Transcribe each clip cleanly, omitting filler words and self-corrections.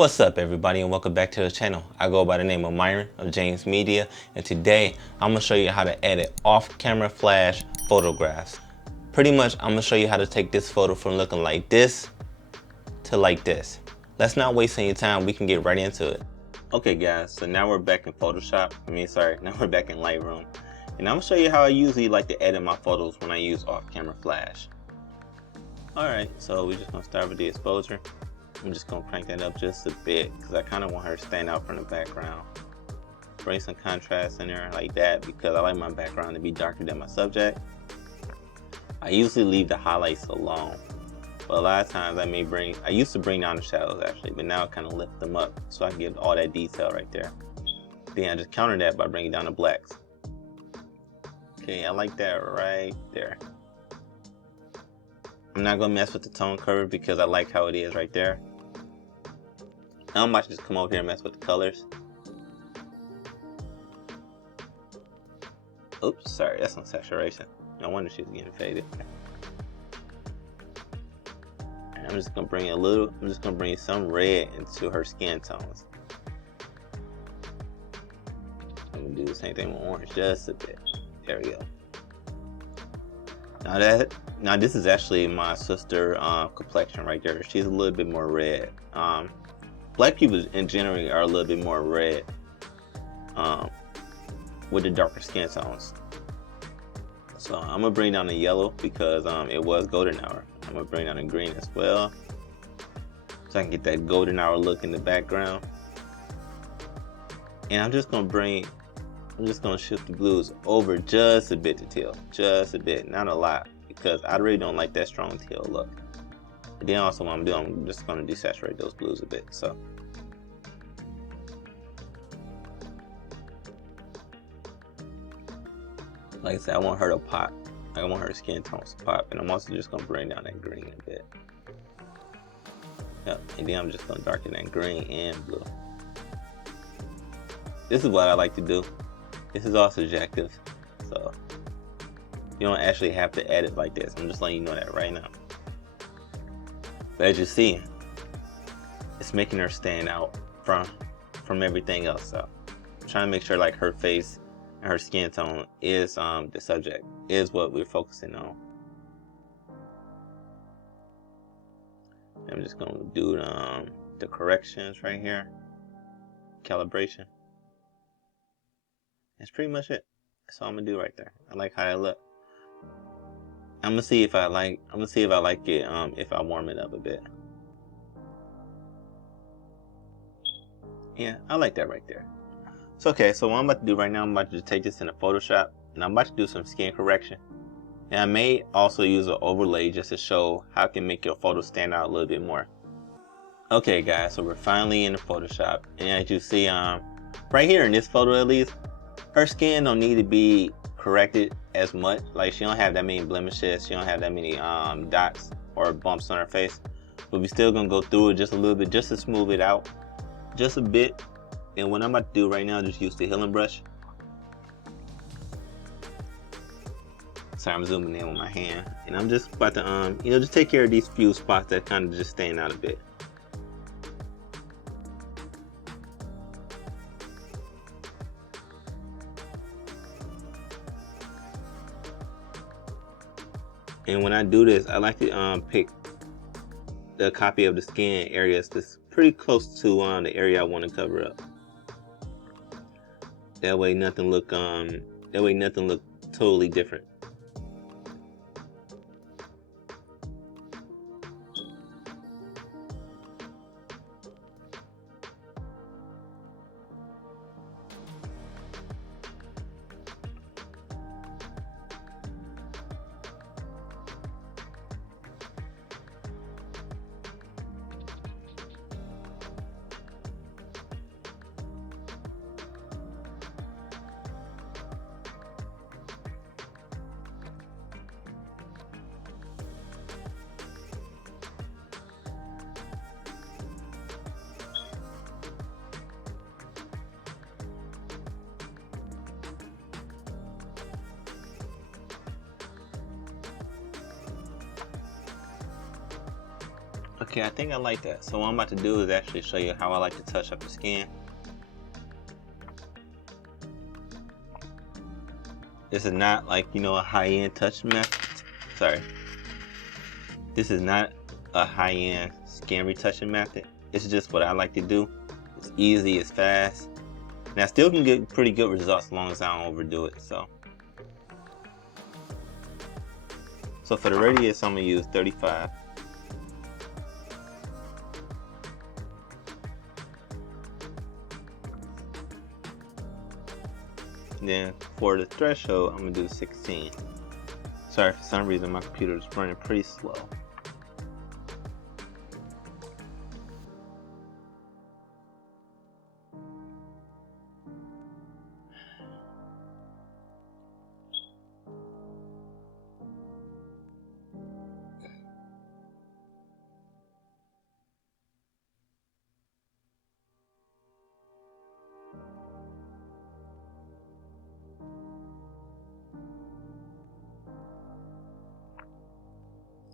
What's up everybody and welcome back to the channel. I go by the name of Myron of James Media, and today I'm going to show you how to edit off-camera flash photographs. Pretty much I'm going to show you how to take this photo from looking like this to like this. Let's not waste any time, we can get right into it. Okay guys, so now we're back in Photoshop. Now we're back in Lightroom. And I'm going to show you how I usually like to edit my photos when I use off-camera flash. Alright, so we're just going to start with the exposure. I'm just going to crank that up just a bit because I kind of want her to stand out from the background. Bring some contrast in there like that because I like my background to be darker than my subject. I usually leave the highlights alone, but a lot of times I used to bring down the shadows actually, but now I kind of lift them up so I can get all that detail right there. Then I just counter that by bringing down the blacks. Okay, I like that right there. I'm not going to mess with the tone curve because I like how it is right there. Now I'm about to just come over here and mess with the colors. Oops, sorry, that's on saturation. No wonder she's getting faded. And I'm just gonna bring some red into her skin tones. I'm gonna do the same thing with orange, just a bit. There we go. Now this is actually my sister complexion right there. She's a little bit more red. Black people in general are a little bit more red with the darker skin tones. So I'm gonna bring down the yellow because it was golden hour. I'm gonna bring down the green as well so I can get that golden hour look in the background. And I'm just gonna shift the blues over just a bit to teal, just a bit, not a lot, because I really don't like that strong teal look. But then also what I'm doing, I'm just gonna desaturate those blues a bit. So like I said, I want her to pop. I want her skin tones to pop, and I'm also just gonna bring down that green a bit. Yep, and then I'm just gonna darken that green and blue. This is what I like to do. This is all subjective, so you don't actually have to edit like this. I'm just letting you know that right now. But as you see, it's making her stand out from everything else. So I'm trying to make sure like her face and her skin tone is the subject, is what we're focusing on. I'm just gonna do the corrections right here, calibration. That's pretty much it. That's all I'm gonna do right there. I like how that look. I'm gonna see if I like it if I warm it up a bit. Yeah, I like that right there. So okay, so what I'm about to do right now, I'm about to take this into Photoshop and I'm about to do some skin correction. And I may also use an overlay just to show how it can make your photo stand out a little bit more. Okay guys, so we're finally in the Photoshop, and as you see right here in this photo at least, her skin don't need to be corrected as much. Like she don't have that many blemishes, she don't have that many dots or bumps on her face. But we still gonna go through it just a little bit just to smooth it out just a bit. And what I'm about to do right now, just use the healing brush. Sorry, I'm zooming in with my hand, and I'm just about to just take care of these few spots that kind of just stand out a bit. And when I do this, I like to pick the copy of the skin areas that's pretty close to the area I want to cover up. That way nothing look totally different. Okay, I think I like that. So what I'm about to do is actually show you how I like to touch up the skin. This is not like, you know, a high-end touch method. Sorry. This is not a high-end skin retouching method. It's just what I like to do. It's easy, it's fast. And I still can get pretty good results as long as I don't overdo it. So for the radius, I'm gonna use 35. Then for the threshold, I'm gonna do 16. Sorry, for some reason my computer is running pretty slow.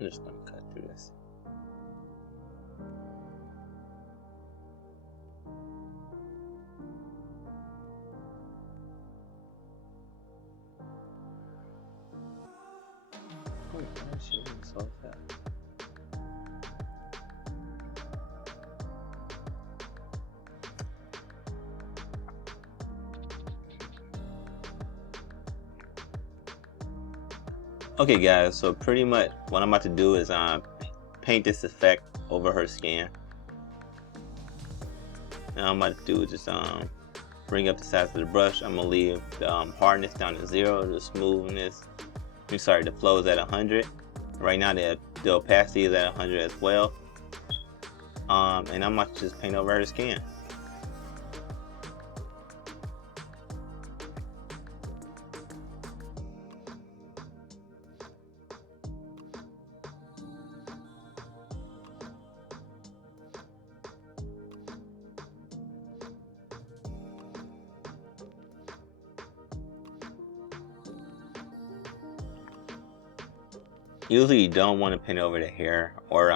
I'm just gonna cut through this. Oh, why is she moving so fast? Okay guys, so pretty much what I'm about to do is paint this effect over her skin. Now I'm about to do is just bring up the size of the brush. I'm gonna leave the hardness down to 0, the smoothness, the flow is at 100. Right now the opacity is at 100 as well. And I'm about to just paint over her skin. Usually you don't want to paint over the hair or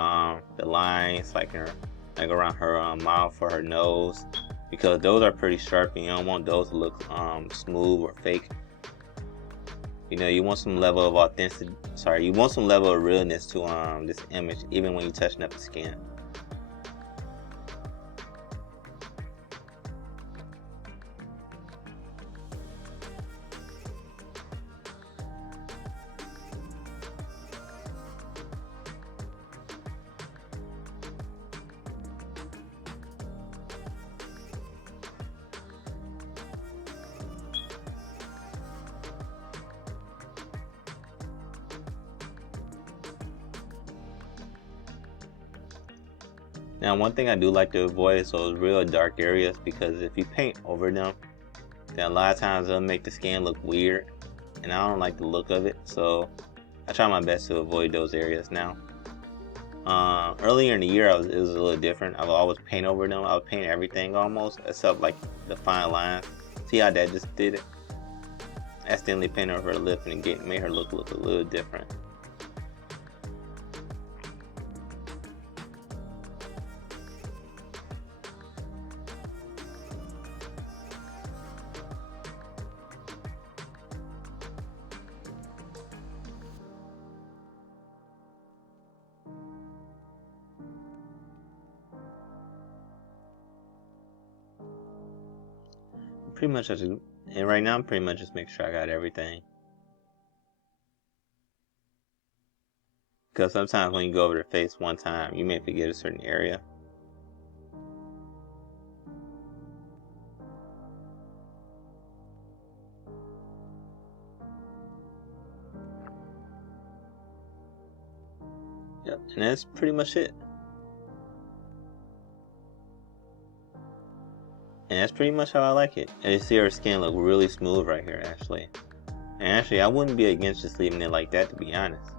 the lines like around her mouth or her nose, because those are pretty sharp and you don't want those to look smooth or fake. You know, you want some level of authenticity. Sorry, you want some level of realness to this image, even when you're touching up the skin. Now, one thing I do like to avoid is those real dark areas, because if you paint over them, then a lot of times it'll make the skin look weird, and I don't like the look of it, so I try my best to avoid those areas now. Earlier in the year, it was a little different. I would always paint over them. I would paint everything almost, except like the fine lines. See how that just did it? I accidentally painted over her lip and it made her look a little different. Pretty much, and right now I'm pretty much just making sure I got everything. Because sometimes when you go over the face one time, you may forget a certain area. Yep, and that's pretty much it. And that's pretty much how I like it. And you see her skin look really smooth right here, actually. And actually, I wouldn't be against just leaving it like that, to be honest.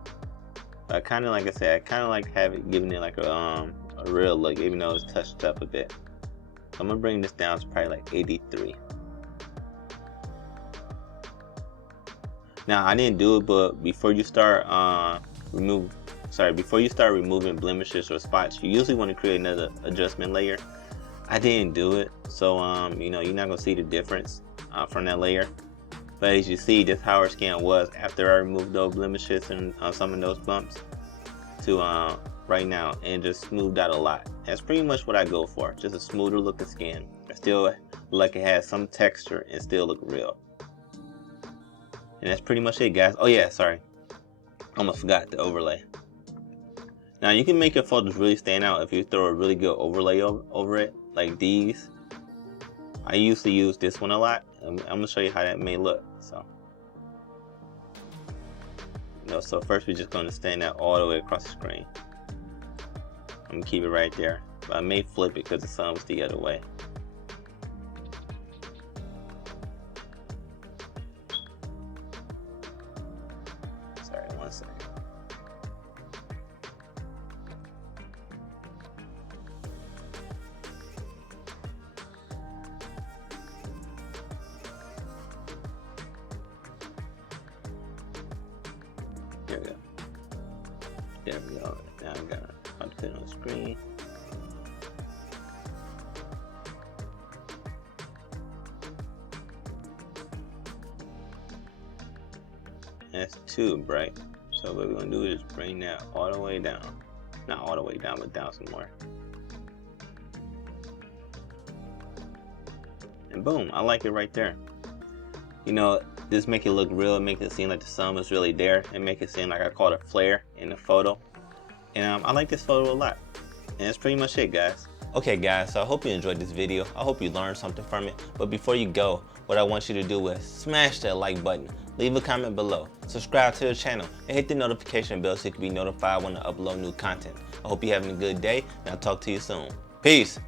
But I kind of, like I said, I kind of like giving it like a real look, even though it's touched up a bit. So I'm gonna bring this down to probably like 83. Now I didn't do it, but before you start before you start removing blemishes or spots, you usually want to create another adjustment layer. I didn't do it, so you know, you're not gonna see the difference from that layer. But as you see, this how our skin was after I removed those blemishes and some of those bumps to right now, and just smoothed out a lot. That's pretty much what I go for, just a smoother looking skin. I still look like it has some texture and still look real. And that's pretty much it, guys. Oh yeah, sorry, almost forgot the overlay. Now you can make your photos really stand out if you throw a really good overlay over it, like these. I usually use this one a lot. I'm gonna show you how that may look. So, so first we're just gonna stand out all the way across the screen. I'm gonna keep it right there, but I may flip it because the sun was the other way. Sorry, 1 second. There we go. There we go. Now I'm gonna put it on the screen. That's too bright. So what we're gonna do is bring that all the way down. Not all the way down, but down some more. And boom, I like it right there. You know, just make it look real, make it seem like the sun was really there, and make it seem like I caught a flare in the photo. And I like this photo a lot. And that's pretty much it, guys. Okay guys, so I hope you enjoyed this video. I hope you learned something from it. But before you go, what I want you to do is smash that like button, leave a comment below, subscribe to the channel, and hit the notification bell so you can be notified when I upload new content. I hope you're having a good day, and I'll talk to you soon. Peace.